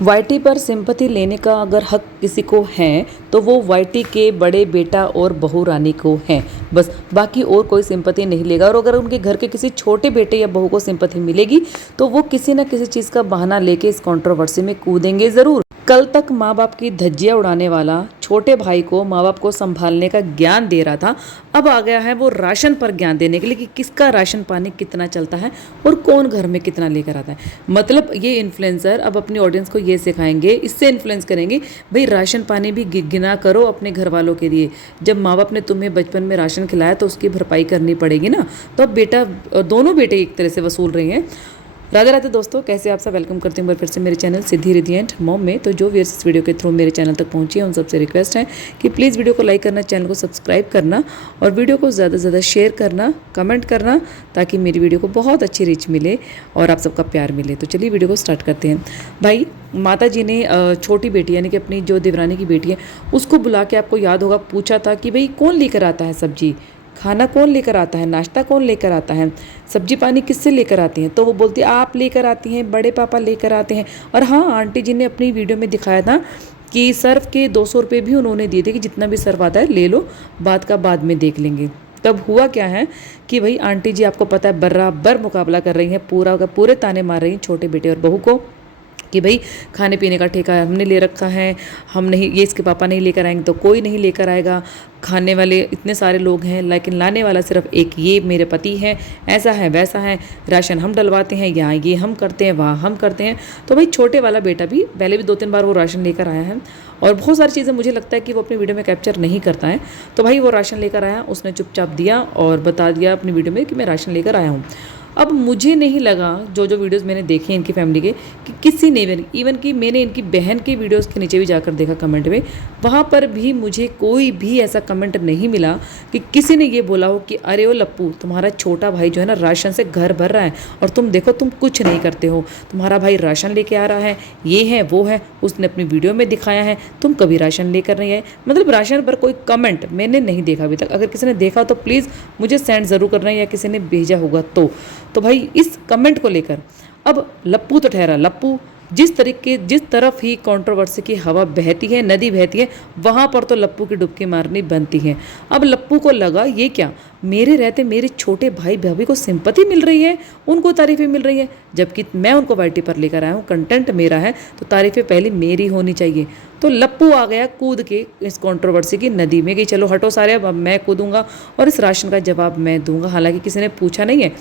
YT पर sympathy लेने का अगर हक किसी को है तो वो वाईटी के बड़े बेटा और बहू रानी को है, बस। बाकी और कोई सिंपैथी नहीं लेगा। और अगर उनके घर के किसी छोटे बेटे या बहू को सिंपैथी मिलेगी तो वो किसी न किसी चीज़ का बहाना लेके इस कंट्रोवर्सी में कूदेंगे ज़रूर। कल तक माँ बाप की धज्जियाँ उड़ाने वाला छोटे भाई को माँ बाप को संभालने का ज्ञान दे रहा था, अब आ गया है वो राशन पर ज्ञान देने के लिए कि किसका राशन पानी कितना चलता है और कौन घर में कितना लेकर आता है। मतलब ये इन्फ्लुएंसर अब अपनी ऑडियंस को ये सिखाएंगे, इससे इन्फ्लुएंस करेंगे, भाई राशन पानी भी गिना करो अपने घर वालों के लिए। जब माँ बाप ने तुम्हें बचपन में राशन खिलाया तो उसकी भरपाई करनी पड़ेगी ना। तो अब बेटा, दोनों बेटे एक तरह से वसूल रहे हैं। राधे राधे दोस्तों, कैसे आप सब। वेलकम करते हैं फिर से मेरे channel Siddhi Riddhi and mom में। तो जो व्यूअर्स इस वीडियो के थ्रू मेरे चैनल तक पहुंचे हैं उन सबसे रिक्वेस्ट है कि प्लीज़ वीडियो को लाइक करना, चैनल को सब्सक्राइब करना और वीडियो को ज़्यादा से ज़्यादा शेयर करना, कमेंट करना, ताकि मेरी वीडियो को बहुत अच्छी रीच मिले और आप सबका प्यार मिले। तो चलिए वीडियो को स्टार्ट करते हैं। भाई, माता जी ने छोटी बेटी यानी कि अपनी जो देवरानी की बेटी है उसको बुला के, आपको याद होगा, पूछा था कि भाई कौन लेकर आता है सब्जी, खाना कौन लेकर आता है, नाश्ता कौन लेकर आता है, सब्जी पानी किससे लेकर आती हैं। तो वो बोलती है आप लेकर आती हैं, बड़े पापा लेकर आते हैं। और हाँ, आंटी जी ने अपनी वीडियो में दिखाया था कि सर्फ के 200 रुपये भी उन्होंने दिए थे कि जितना भी सर्फ आता है ले लो, बात का बाद में देख लेंगे। तब हुआ क्या है कि भाई आंटी जी, आपको पता है, बराबर मुकाबला कर रही हैं, पूरा का पूरे ताने मार रही हैं छोटे बेटे और बहू को कि भाई खाने पीने का ठेका हमने ले रखा है, हम नहीं, ये इसके पापा नहीं लेकर आएंगे तो कोई नहीं लेकर आएगा, खाने वाले इतने सारे लोग हैं लेकिन लाने वाला सिर्फ एक ये मेरे पति है, ऐसा है वैसा है, राशन हम डलवाते हैं, यहाँ ये हम करते हैं, वहाँ हम करते हैं। तो भाई छोटे वाला बेटा भी पहले भी 2-3 बार वो राशन लेकर आया है और बहुत सारी चीज़ें मुझे लगता है कि वो अपनी वीडियो में कैप्चर नहीं करता है। तो भाई वो राशन लेकर आया, उसने चुपचाप दिया और बता दिया अपनी वीडियो में कि मैं राशन लेकर आया हूँ। अब मुझे नहीं लगा, जो वीडियोस मैंने देखे इनकी फैमिली के, कि किसी ने, इवन कि मैंने इनकी बहन के वीडियोस के नीचे भी जाकर देखा कमेंट में, वहाँ पर भी मुझे कोई भी ऐसा कमेंट नहीं मिला कि किसी ने ये बोला हो कि अरे ओ लप्पू, तुम्हारा छोटा भाई जो है ना राशन से घर भर रहा है और तुम देखो तुम कुछ नहीं करते हो, तुम्हारा भाई राशन लेके आ रहा है, ये है वो है, उसने अपनी वीडियो में दिखाया है, तुम कभी राशन लेकर नहीं आए। मतलब राशन पर कोई कमेंट मैंने नहीं देखा अभी तक। अगर किसी ने देखा तो प्लीज़ मुझे सेंड ज़रूर करना है या किसी ने भेजा होगा तो भाई इस कमेंट को लेकर अब लप्पू तो ठहरा लप्पू। जिस तरफ ही कंट्रोवर्सी की हवा बहती है, नदी बहती है, वहाँ पर तो लप्पू की डुबकी मारनी बनती है। अब लप्पू को लगा ये क्या, मेरे रहते मेरे छोटे भाई भाभी को सिंपैथी मिल रही है, उनको तारीफ़ें मिल रही है, जबकि मैं उनको वाईटी पर लेकर आया हूँ, कंटेंट मेरा है तो तारीफ़ें पहले मेरी होनी चाहिए। तो लप्पू आ गया कूद के इस कंट्रोवर्सी की नदी में कि चलो हटो सारे, अब मैं कूदूंगा और इस राशन का जवाब मैं दूंगा। हालांकि किसी ने पूछा नहीं है,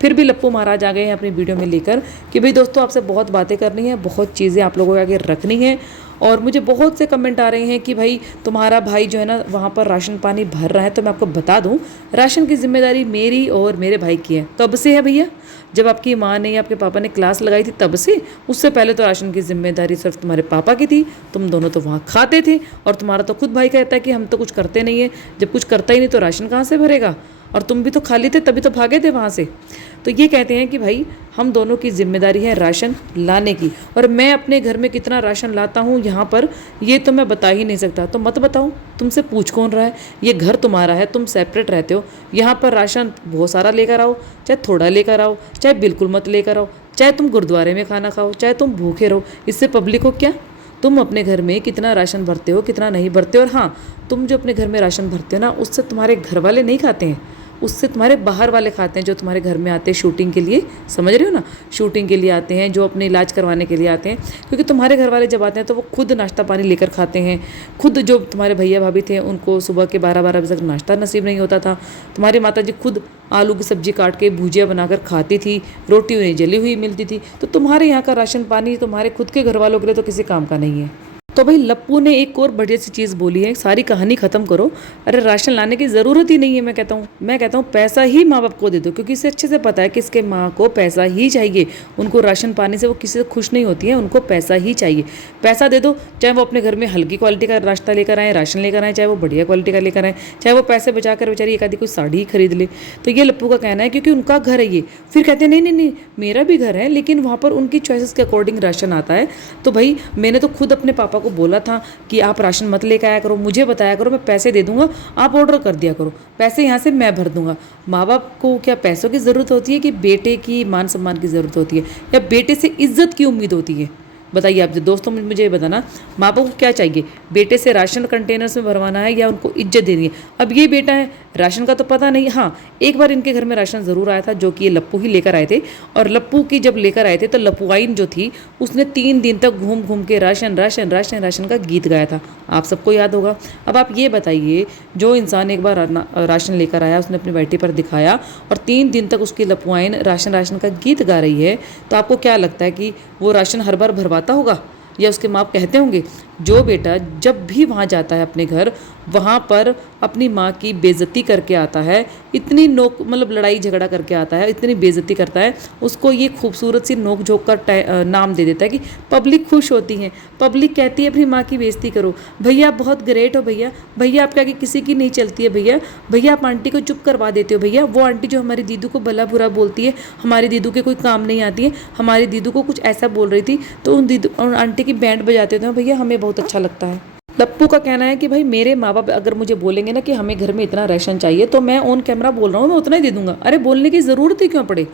फिर भी लप्पू महाराज आ गए हैं अपनी वीडियो में लेकर कि भाई दोस्तों, आपसे बहुत बातें करनी है, बहुत चीज़ें आप लोगों के आगे रखनी है। और मुझे बहुत से कमेंट आ रहे हैं कि भाई तुम्हारा भाई जो है ना वहाँ पर राशन पानी भर रहा है। तो मैं आपको बता दूँ, राशन की जिम्मेदारी मेरी और मेरे भाई की है। कब से है भैया? जब आपकी माँ ने या आपके पापा ने क्लास लगाई थी तब से। उससे पहले तो राशन की जिम्मेदारी सिर्फ तुम्हारे पापा की थी, तुम दोनों तो वहाँ खाते थे। और तुम्हारा तो खुद भाई कहता है कि हम तो कुछ करते नहीं है। जब कुछ करता ही नहीं तो राशन कहाँ से भरेगा? और तुम भी तो खाली थे, तभी तो भागे थे वहाँ से। तो ये कहते हैं कि भाई हम दोनों की जिम्मेदारी है राशन लाने की। और मैं अपने घर में कितना राशन लाता हूँ यहाँ पर, ये तो मैं बता ही नहीं सकता। तो मत बताओ, तुमसे पूछ कौन रहा है? ये घर तुम्हारा है, तुम सेपरेट रहते हो। यहाँ पर राशन बहुत सारा लेकर आओ, चाहे थोड़ा लेकर आओ, चाहे बिल्कुल मत लेकर आओ, चाहे तुम गुरुद्वारे में खाना खाओ, चाहे तुम भूखे रहो, इससे पब्लिक को क्या? तुम अपने घर में कितना राशन भरते हो, कितना नहीं भरते हो। और हाँ, तुम जो अपने घर में राशन भरते हो ना, उससे तुम्हारे घर वाले नहीं खाते हैं, उससे तुम्हारे बाहर वाले खाते हैं, जो तुम्हारे घर में आते हैं शूटिंग के लिए। समझ रहे हो ना? शूटिंग के लिए आते हैं, जो अपने इलाज करवाने के लिए आते हैं। क्योंकि तुम्हारे घर वाले जब आते हैं तो वो खुद नाश्ता पानी लेकर खाते हैं। खुद जो तुम्हारे भैया भाभी थे उनको सुबह के 12-12 बजे तक नाश्ता नसीब नहीं होता था। तुम्हारी माता जी खुद आलू की सब्जी काट के भुजिया बनाकर खाती थी, रोटी उन्हें जली हुई मिलती थी। तो तुम्हारे यहाँ का राशन पानी तुम्हारे खुद के घर वालों के लिए तो किसी काम का नहीं है। तो भाई लप्पू ने एक और बढ़िया सी चीज़ बोली है, सारी कहानी ख़त्म करो। अरे राशन लाने की ज़रूरत ही नहीं है। मैं कहता हूँ पैसा ही माँ बाप को दे दो, क्योंकि इसे अच्छे से पता है कि इसके माँ को पैसा ही चाहिए। उनको राशन पानी से वो किसी से खुश नहीं होती है, उनको पैसा ही चाहिए। पैसा दे दो, चाहे वो अपने घर में हल्की क्वालिटी का नाश्ता लेकर आए, राशन लेकर आए, चाहे वो बढ़िया क्वालिटी का लेकर आए, चाहे वो पैसे बचाकर बेचारी एक आधी कोई साड़ी ही खरीद ले। तो ये लप्पू का कहना है, क्योंकि उनका घर है ये। फिर कहते हैं नहीं, मेरा भी घर है, लेकिन वहाँ पर उनकी चॉइसेस के अकॉर्डिंग राशन आता है। तो भाई मैंने तो खुद अपने पापा को बोला था कि आप राशन मत लेकर आया करो, मुझे बताया करो, मैं पैसे दे दूंगा, आप ऑर्डर कर दिया करो, पैसे यहाँ से मैं भर दूंगा। माँ बाप को क्या पैसों की ज़रूरत होती है कि बेटे की मान सम्मान की ज़रूरत होती है, या बेटे से इज्जत की उम्मीद होती है? बताइए आप दोस्तों, मुझे ये बताना, माँ बाप को क्या चाहिए, बेटे से राशन कंटेनर्स में भरवाना है या उनको इज्जत देनी है। अब ये बेटा है, राशन का तो पता नहीं। हाँ, एक बार इनके घर में राशन ज़रूर आया था, जो कि ये लप्पू ही लेकर आए थे। और लप्पू की जब लेकर आए थे तो लप्पुआइन जो थी उसने 3 दिन तक घूम घूम के राशन राशन राशन राशन का गीत गाया था, आप सबको याद होगा। अब आप ये बताइए, जो इंसान एक बार राशन लेकर आया, उसने अपनी बेटी पर दिखाया और 3 दिन तक उसकी लप्पुआइन राशन राशन का गीत गा रही है, तो आपको क्या लगता है कि वो राशन हर बार भरवाता होगा? या उसके माँ कहते होंगे, जो बेटा जब भी वहाँ जाता है अपने घर, वहाँ पर अपनी माँ की बेइज्जती करके आता है, इतनी नोक मतलब लड़ाई झगड़ा करके आता है, इतनी बेइज्जती करता है, उसको ये खूबसूरत सी नोक झोंक का नाम दे देता है कि पब्लिक खुश होती है, पब्लिक कहती है अपनी माँ की बेइज्जती करो, भैया आप बहुत ग्रेट हो, भैया भैया आपके आगे किसी की नहीं चलती है, भैया भैया आप आंटी को चुप करवा देते हो, भैया वो आंटी जो हमारी दीदू को भला बुरा बोलती है, हमारी दीदू के कोई काम नहीं आती है, हमारी दीदू को कुछ ऐसा बोल रही थी तो उन आंटी की बैंड बजाते थे, भैया हमें बहुत अच्छा लगता है। लप्पू का कहना है कि भाई मेरे माँ बाप अगर मुझे बोलेंगे ना कि हमें घर में इतना राशन चाहिए, तो मैं ऑन कैमरा बोल रहा हूँ, मैं उतना ही दे दूंगा। अरे बोलने की ज़रूरत ही क्यों पड़े?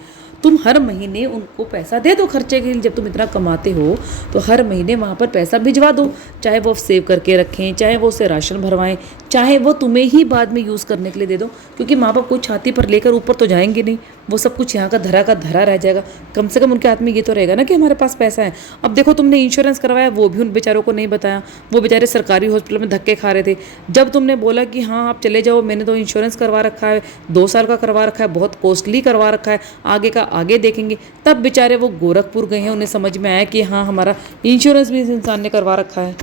तुम हर महीने उनको पैसा दे दो खर्चे के लिए। जब तुम इतना कमाते हो तो हर महीने वहाँ पर पैसा भिजवा दो, चाहे वो सेव करके रखें, चाहे वो उससे राशन भरवाएं, चाहे वो तुम्हें ही बाद में यूज़ करने के लिए दे दो, क्योंकि माँ बाप कोई छाती पर लेकर ऊपर तो जाएंगे नहीं, वो सब कुछ यहाँ का धरा रह जाएगा। कम से कम उनके हाथ में ये तो रहेगा ना कि हमारे पास पैसा है। अब देखो, तुमने इंश्योरेंस करवाया, वो भी उन बेचारों को नहीं बताया, वो बेचारे सरकारी हॉस्पिटल में धक्के खा रहे थे। जब तुमने बोला कि हाँ आप चले जाओ, मैंने तो इंश्योरेंस करवा रखा है, 2 साल का करवा रखा है, बहुत कॉस्टली करवा रखा है, आगे का आगे देखेंगे, तब बेचारे वो गोरखपुर गए हैं, उन्हें समझ में आया कि हाँ हमारा इंश्योरेंस भी इस इंसान ने करवा रखा है।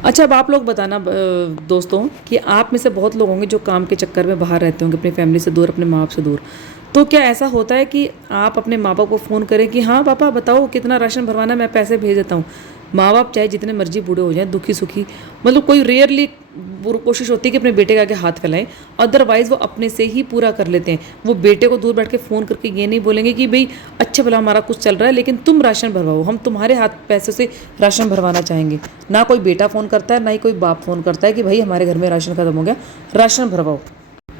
अच्छा, अब आप लोग बताना दोस्तों, कि आप में से बहुत लोग होंगे जो काम के चक्कर में बाहर रहते होंगे, अपनी फैमिली से दूर, अपने माँ बाप से दूर। तो क्या ऐसा होता है कि आप अपने माँ बाप को फ़ोन करें कि हाँ पापा बताओ कितना राशन भरवाना है, मैं पैसे भेज देता हूँ। माँ बाप चाहे जितने मर्जी बूढ़े हो जाएं, दुखी सुखी, मतलब कोई रेयरली कोशिश होती है कि अपने बेटे के आगे हाथ फैलाएं, अदरवाइज़ वो अपने से ही पूरा कर लेते हैं। वो बेटे को दूर बैठ के फ़ोन करके ये नहीं बोलेंगे कि भाई अच्छा भला हमारा कुछ चल रहा है लेकिन तुम राशन भरवाओ, हम तुम्हारे हाथ पैसे से राशन भरवाना चाहेंगे। ना कोई बेटा फ़ोन करता है, ना ही कोई बाप फ़ोन करता है कि भाई हमारे घर में राशन खत्म हो गया, राशन भरवाओ।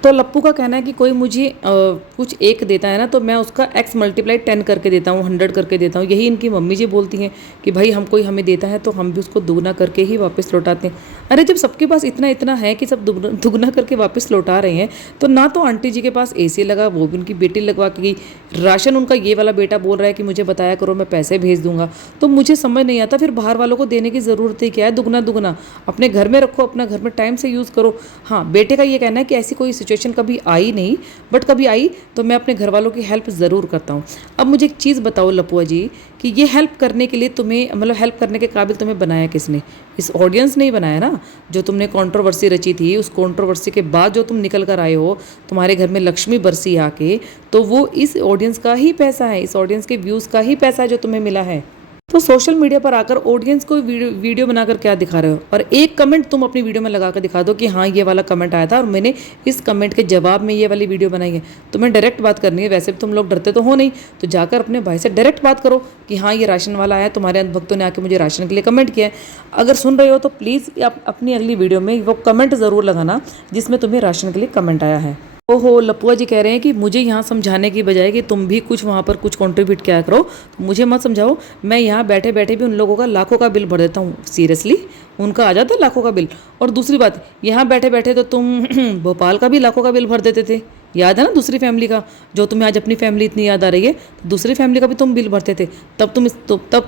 तो लप्पू का कहना है कि कोई मुझे कुछ एक देता है ना, तो मैं उसका x × 10 करके देता हूँ, 100 करके देता हूँ। यही इनकी मम्मी जी बोलती हैं कि भाई हम कोई हमें देता है तो हम भी उसको दुगना करके ही वापस लौटाते हैं। अरे जब सबके पास इतना इतना है कि सब दुगना करके वापस लौटा रहे हैं, तो ना तो आंटी जी के पास AC लगा, वो भी उनकी बेटी लगवा के गई, राशन उनका ये वाला बेटा बोल रहा है कि मुझे बताया करो मैं पैसे भेज दूंगा। तो मुझे समझ नहीं आता फिर बाहर वालों को देने की ज़रूरत ही क्या है? दुगना दुगना अपने घर में रखो, अपना घर में टाइम से यूज़ करो। हाँ, बेटे का ये कहना है कि ऐसी कोई सिचुएशन कभी आई नहीं, बट कभी आई तो मैं अपने घर वालों की हेल्प ज़रूर करता हूँ। अब मुझे एक चीज़ बताओ लपुआ जी, कि ये हेल्प करने के लिए तुम्हें, मतलब हेल्प करने के काबिल तुम्हें बनाया किसने? इस ऑडियंस ने ही बनाया ना। जो तुमने कंट्रोवर्सी रची थी, उस कंट्रोवर्सी के बाद जो तुम निकल कर आए हो, तुम्हारे घर में लक्ष्मी बरसी आके, तो वो इस ऑडियंस का ही पैसा है, इस ऑडियंस के व्यूज़ का ही पैसा है जो तुम्हें मिला है। तो सोशल मीडिया पर आकर ऑडियंस को वीडियो बनाकर क्या दिखा रहे हो? और एक कमेंट तुम अपनी वीडियो में लगा कर दिखा दो कि हाँ ये वाला कमेंट आया था और मैंने इस कमेंट के जवाब में ये वाली वीडियो बनाई है। तुम्हें डायरेक्ट बात करनी है, वैसे भी तुम लोग डरते तो हो नहीं, तो जाकर अपने भाई से डायरेक्ट बात करो कि हाँ ये राशन वाला आया, तुम्हारे अंधभक्तों ने आके मुझे राशन के लिए कमेंट किया है। अगर सुन रहे हो तो प्लीज़ अपनी अगली वीडियो में वो कमेंट ज़रूर लगाना जिसमें तुम्हें राशन के लिए कमेंट आया है। ओहो, लपुआ जी कह रहे हैं कि मुझे यहाँ समझाने की बजाय कि तुम भी कुछ वहाँ पर कुछ कंट्रीब्यूट किया करो, तो मुझे मत समझाओ। मैं यहाँ बैठे बैठे भी उन लोगों का लाखों का बिल भर देता हूँ। सीरियसली, उनका आ जाता है लाखों का बिल। और दूसरी बात, यहाँ बैठे बैठे तो तुम भोपाल का भी लाखों का बिल भर देते थे, याद है ना? दूसरी फैमिली का, जो तुम्हें आज अपनी फैमिली इतनी याद आ रही है, तो दूसरी फैमिली का भी तुम बिल भरते थे। तब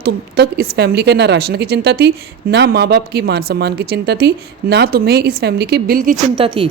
तुम तक इस फैमिली का ना राशन की चिंता थी, ना माँ बाप की मान सम्मान की चिंता थी, ना तुम्हें इस फैमिली के बिल की चिंता थी।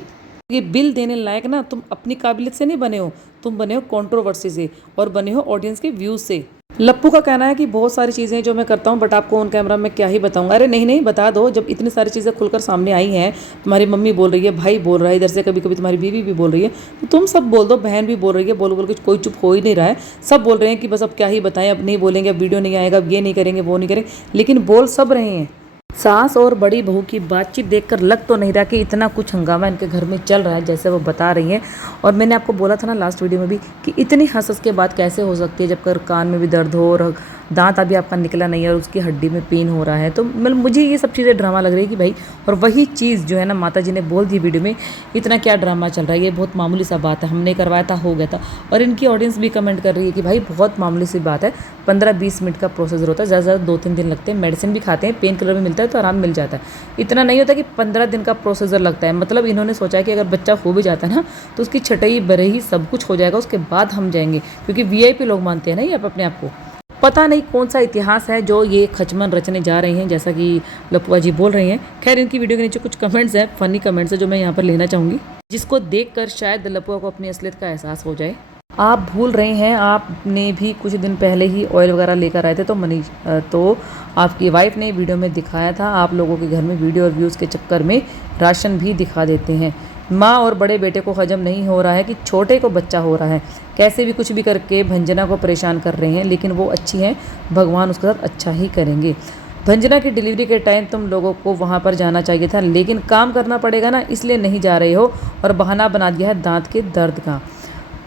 ये बिल देने लायक ना तुम अपनी काबिलियत से नहीं बने हो, तुम बने हो कंट्रोवर्सी से और बने हो ऑडियंस के व्यूज़ से। लप्पू का कहना है कि बहुत सारी चीज़ें जो मैं करता हूँ, बट आपको ऑन कैमरा में क्या ही बताऊंगा। अरे नहीं नहीं, बता दो, जब इतनी सारी चीज़ें खुलकर सामने आई हैं, तुम्हारी मम्मी बोल रही है, भाई बोल रहा है, इधर से कभी कभी तुम्हारी बीवी भी बोल रही है, तो तुम सब बोल दो, बहन भी बोल रही है, बोल बोल के कोई चुप हो ही नहीं रहा है। सब बोल रहे हैं कि बस अब क्या ही बताएं, अब नहीं बोलेंगे, अब वीडियो नहीं आएगा, अब ये नहीं करेंगे, वो नहीं करेंगे, लेकिन बोल सब रहे हैं। सास और बड़ी बहू की बातचीत देखकर लग तो नहीं रहा कि इतना कुछ हंगामा इनके घर में चल रहा है जैसे वो बता रही हैं। और मैंने आपको बोला था ना लास्ट वीडियो में भी कि इतनी हंस के बात कैसे हो सकती है जब कर कान में भी दर्द हो और दांत अभी आपका निकला नहीं है और उसकी हड्डी में पेन हो रहा है। तो मतलब मुझे ये सब चीज़ें ड्रामा लग रही है कि भाई, और वही चीज़ जो है ना माता जी ने बोल दी वीडियो में, इतना क्या ड्रामा चल रहा है, ये बहुत मामूली सा बात है, हमने करवाया था हो गया था। और इनकी ऑडियंस भी कमेंट कर रही है कि भाई बहुत मामूली सी बात है, 15-20 मिनट का प्रोसीजर होता है, ज़्यादा से ज़्यादा 2-3 दिन लगते हैं, मेडिसिन भी खाते हैं, पेन किलर भी मिलता है तो आराम मिल जाता है। इतना नहीं होता कि 15 दिन का प्रोसीजर लगता है। मतलब इन्होंने सोचा है कि अगर बच्चा हो भी जाता है ना तो उसकी छटई बरही सब कुछ हो जाएगा, उसके बाद हम जाएंगे, क्योंकि वीआईपी लोग मानते हैं ना ये अपने आप को। पता नहीं कौन सा इतिहास है जो ये खचमन रचने जा रहे हैं, जैसा कि लपुआ जी बोल रही हैं। खैर इनकी वीडियो के नीचे कुछ कमेंट्स हैं, फनी कमेंट्स है जो मैं यहाँ पर लेना चाहूँगी, जिसको देखकर शायद लपुआ को अपनी असलियत का एहसास हो जाए। आप भूल रहे हैं, आपने भी कुछ दिन पहले ही ऑयल वगैरह लेकर आए थे, तो आपकी वाइफ ने वीडियो में दिखाया था, आप लोगों के घर में वीडियो और व्यूज़ के चक्कर में राशन भी दिखा देते हैं। माँ और बड़े बेटे को हजम नहीं हो रहा है कि छोटे को बच्चा हो रहा है, कैसे भी कुछ भी करके भंजना को परेशान कर रहे हैं, लेकिन वो अच्छी हैं, भगवान उसके साथ अच्छा ही करेंगे। भंजना की डिलीवरी के टाइम तुम लोगों को वहाँ पर जाना चाहिए था, लेकिन काम करना पड़ेगा ना, इसलिए नहीं जा रहे हो, और बहाना बना दिया है दांत के दर्द का।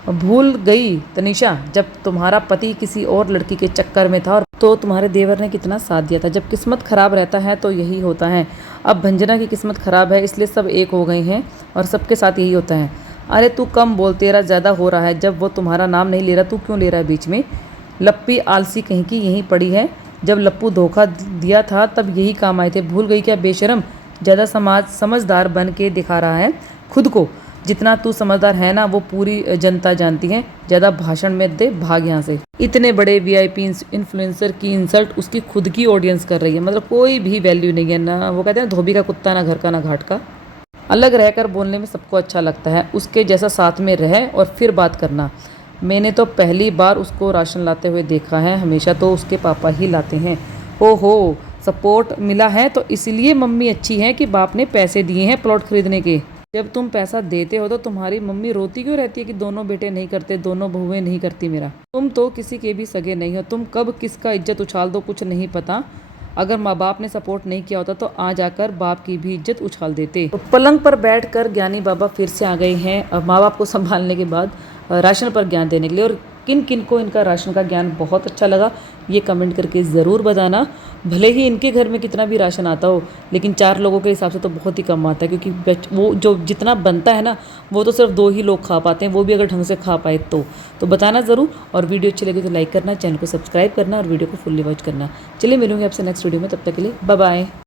भूल गई तनिषा, जब तुम्हारा पति किसी और लड़की के चक्कर में था और तो तुम्हारे देवर ने कितना साथ दिया था। जब किस्मत खराब रहता है तो यही होता है। अब भंजना की किस्मत खराब है, इसलिए सब एक हो गए हैं और सबके साथ यही होता है। अरे तू कम बोल, तेरा ज़्यादा हो रहा है, जब वो तुम्हारा नाम नहीं ले रहा तू क्यों ले रहा है बीच में। लप्पी आलसी कहीं की यहीं पड़ी है, जब लप्पू धोखा दिया था तब यही काम आए थे। भूल गई क्या बेशरम, ज़्यादा समझदार बन के दिखा रहा है खुद को। जितना तू समझदार है ना वो पूरी जनता जानती है। ज़्यादा भाषण में दे, भाग यहाँ से। इतने बड़े वीआईपी इन्फ्लुएंसर की इंसल्ट उसकी खुद की ऑडियंस कर रही है। मतलब कोई भी वैल्यू नहीं है ना, वो कहते हैं धोबी का कुत्ता ना घर का ना घाट का। अलग रहकर बोलने में सबको अच्छा लगता है, उसके जैसा साथ में रहे और फिर बात करना। मैंने तो पहली बार उसको राशन लाते हुए देखा है, हमेशा तो उसके पापा ही लाते हैं। ओहो, सपोर्ट मिला है तो इसलिए मम्मी अच्छी है कि बाप ने पैसे दिए हैं प्लॉट खरीदने के। जब तुम पैसा देते हो तो तुम्हारी मम्मी रोती क्यों रहती है कि दोनों बेटे नहीं करते, दोनों बहुएं नहीं करती मेरा। तुम तो किसी के भी सगे नहीं हो, तुम कब किसका इज्जत उछाल दो कुछ नहीं पता। अगर माँ बाप ने सपोर्ट नहीं किया होता तो आज आकर बाप की भी इज्जत उछाल देते। तो पलंग पर बैठकर ज्ञानी बाबा फिर से आ गए हैं माँ बाप को संभालने के बाद राशन पर ज्ञान देने के लिए। और किन किन को इनका राशन का ज्ञान बहुत अच्छा लगा ये कमेंट करके ज़रूर बताना। भले ही इनके घर में कितना भी राशन आता हो, लेकिन 4 लोगों के हिसाब से तो बहुत ही कम आता है, क्योंकि वो जो जितना बनता है ना वो तो सिर्फ 2 ही लोग खा पाते हैं, वो भी अगर ढंग से खा पाए तो बताना ज़रूर। और वीडियो अच्छी लगी तो लाइक करना, चैनल को सब्सक्राइब करना और वीडियो को फुल्ली वॉच करना। चलिए मिलूंगी आपसे नेक्स्ट वीडियो में, तब तक के लिए बाय बाय।